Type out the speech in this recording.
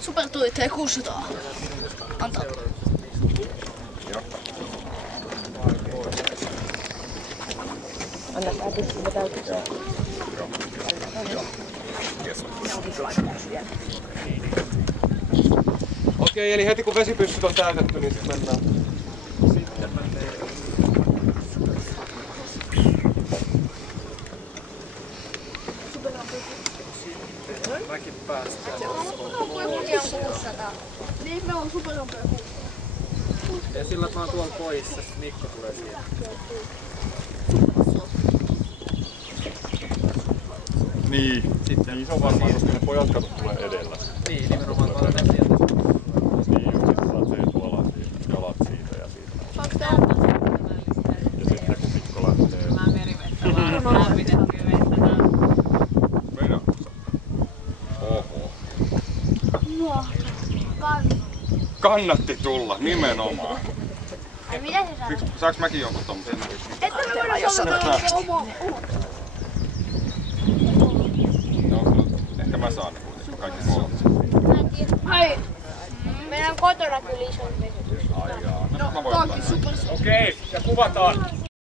Supertuitteja 600. Antaa. Anna tää pystyy täytettyä. Okei, eli heti kun vesipyssyt on täytetty, niin sitten mennään. Mäkin päästään. Niin, me on supernompea. Ja sillä mä oon tuolla poissa, Mikko tulee siihen. Niin, sitten niin se on varmaan, koska ne pojat katot tulee edellä. Niin, nimenomaan tuolla sieltä. Niin, just sit saat se etualan siitä, kalat siitä ja siitä. Onks tää? Ja sitten kun Mikko lähtee. Mä merivettä vaan lämmitettyä vettä. Meidän. Oho. Kannatti tulla, nimenomaan. Ai mitä se sanoo? Saaks mäkin jonkun tommosen? Että me voidaan sanoa oma. No, ehkä mä saan ne kuitenkin kaikki kolme. Ai, meidän kotona kyllä iso. Ai jaa. No, tää onkin super. Okei, ja kuvataan.